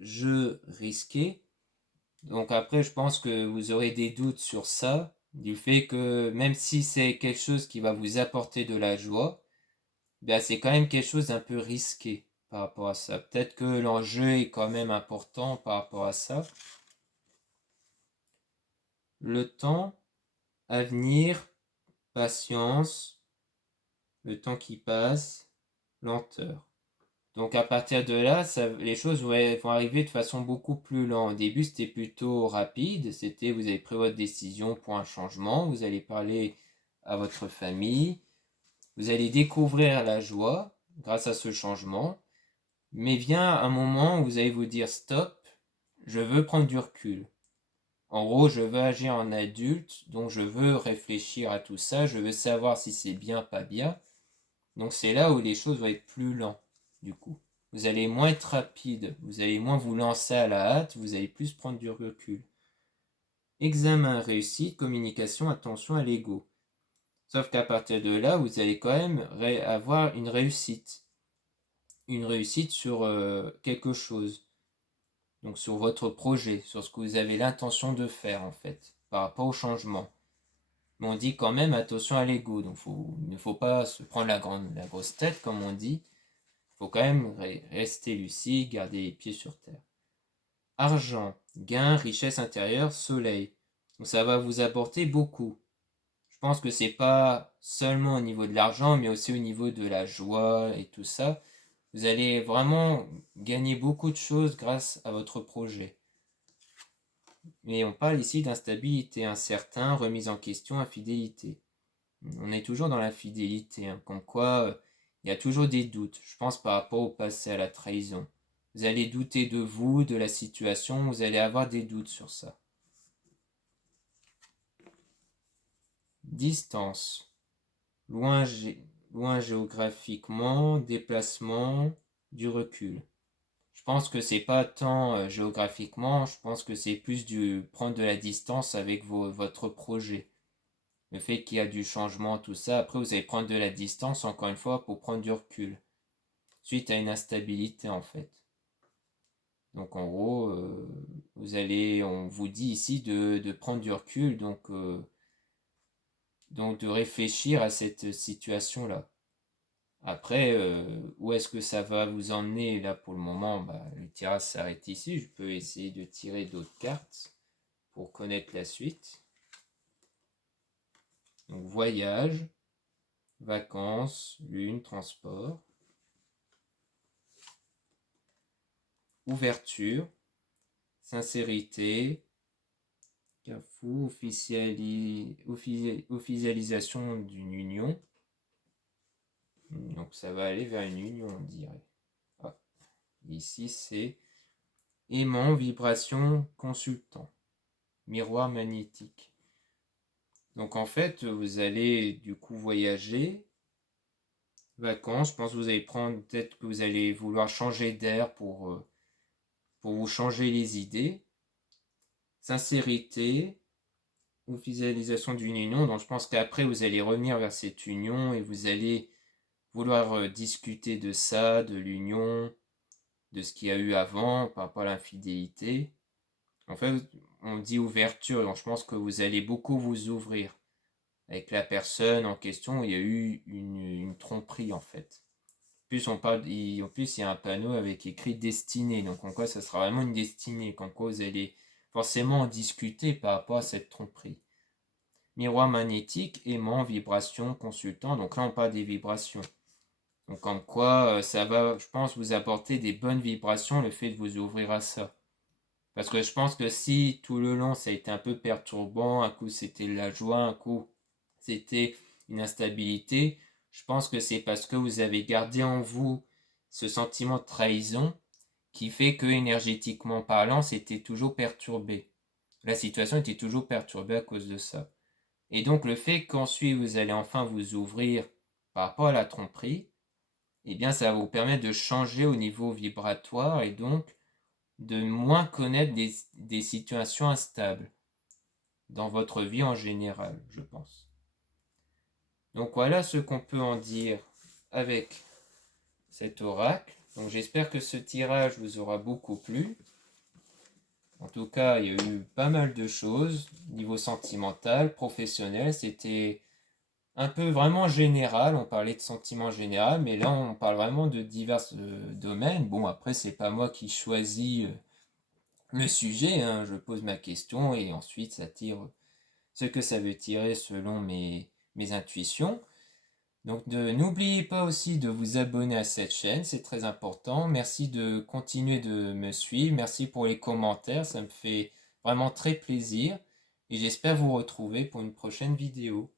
jeu risqué. Donc après, je pense que vous aurez des doutes sur ça, du fait que même si c'est quelque chose qui va vous apporter de la joie, ben c'est quand même quelque chose d'un peu risqué par rapport à ça. Peut-être que l'enjeu est quand même important par rapport à ça. Le temps à venir, patience, le temps qui passe, lenteur. Donc à partir de là, les choses vont arriver de façon beaucoup plus lente. Au début, c'était plutôt rapide. C'était, vous avez pris votre décision pour un changement. Vous allez parler à votre famille. Vous allez découvrir la joie grâce à ce changement. Mais vient un moment où vous allez vous dire stop, je veux prendre du recul. En gros, je veux agir en adulte, donc je veux réfléchir à tout ça. Je veux savoir si c'est bien, pas bien. Donc c'est là où les choses vont être plus lentes, du coup. Vous allez moins être rapide, vous allez moins vous lancer à la hâte, vous allez plus prendre du recul. Examen, réussite, communication, attention à l'ego. Sauf qu'à partir de là, vous allez quand même avoir une réussite. Une réussite sur quelque chose. Donc sur votre projet, sur ce que vous avez l'intention de faire en fait, par rapport au changement. Mais on dit quand même attention à l'ego, donc il ne faut pas se prendre la grosse tête comme on dit. Il faut quand même rester lucide, garder les pieds sur terre. Argent, gain, richesse intérieure, soleil. Donc ça va vous apporter beaucoup. Je pense que c'est pas seulement au niveau de l'argent, mais aussi au niveau de la joie et tout ça. Vous allez vraiment gagner beaucoup de choses grâce à votre projet. Mais on parle ici d'instabilité, incertain, remise en question, infidélité. On est toujours dans l'infidélité, hein, comme quoi il y a toujours des doutes. Je pense par rapport au passé, à la trahison. Vous allez douter de vous, de la situation, vous allez avoir des doutes sur ça. Distance. Loin, loin géographiquement, déplacement, du recul. Je pense que c'est pas tant géographiquement, je pense que c'est plus du prendre de la distance avec votre projet. Le fait qu'il y a du changement, tout ça. Après, vous allez prendre de la distance, encore une fois, pour prendre du recul. Suite à une instabilité, en fait. Donc, en gros, on vous dit ici de prendre du recul, donc de réfléchir à cette situation-là. Après, où est-ce que ça va vous emmener là pour le moment, le tirage s'arrête ici. Je peux essayer de tirer d'autres cartes pour connaître la suite. Donc voyage, vacances, lune, transport, ouverture, sincérité, Carrefour, officialisation d'une union. Donc ça va aller vers une union, on dirait. Ah, ici c'est aimant, vibration, consultant, miroir magnétique. Donc en fait, vous allez du coup voyager, vacances, je pense que vous allez prendre, peut-être que vous allez vouloir changer d'air pour vous changer les idées. Sincérité, officialisation d'une union, donc je pense qu'après vous allez revenir vers cette union et vous allez vouloir discuter de ça, de l'union, de ce qu'il y a eu avant par rapport à l'infidélité. En fait, on dit ouverture, donc je pense que vous allez beaucoup vous ouvrir avec la personne en question. Il y a eu une tromperie en fait. En plus, il y a un panneau avec écrit destinée, donc en quoi ça sera vraiment une destinée, comme quoi vous allez forcément en discuter par rapport à cette tromperie. Miroir magnétique, aimant, vibration, consultant, donc là on parle des vibrations. Donc comme quoi ça va, je pense, vous apporter des bonnes vibrations, le fait de vous ouvrir à ça. Parce que je pense que si tout le long ça a été un peu perturbant, un coup c'était la joie, un coup c'était une instabilité, je pense que c'est parce que vous avez gardé en vous ce sentiment de trahison qui fait que énergétiquement parlant c'était toujours perturbé. La situation était toujours perturbée à cause de ça. Et donc le fait qu'ensuite vous allez enfin vous ouvrir par rapport à la tromperie, eh bien ça va vous permettre de changer au niveau vibratoire et donc de moins connaître des situations instables dans votre vie en général, je pense. Donc voilà ce qu'on peut en dire avec cet oracle. Donc j'espère que ce tirage vous aura beaucoup plu. En tout cas, il y a eu pas mal de choses. Niveau sentimental, professionnel, c'était un peu vraiment général. On parlait de sentiments général, mais là, on parle vraiment de divers domaines. Bon, après, c'est pas moi qui choisis le sujet, hein. Je pose ma question et ensuite, ça tire ce que ça veut tirer selon mes intuitions. Donc n'oubliez pas aussi de vous abonner à cette chaîne, c'est très important. Merci de continuer de me suivre. Merci pour les commentaires, ça me fait vraiment très plaisir. Et j'espère vous retrouver pour une prochaine vidéo.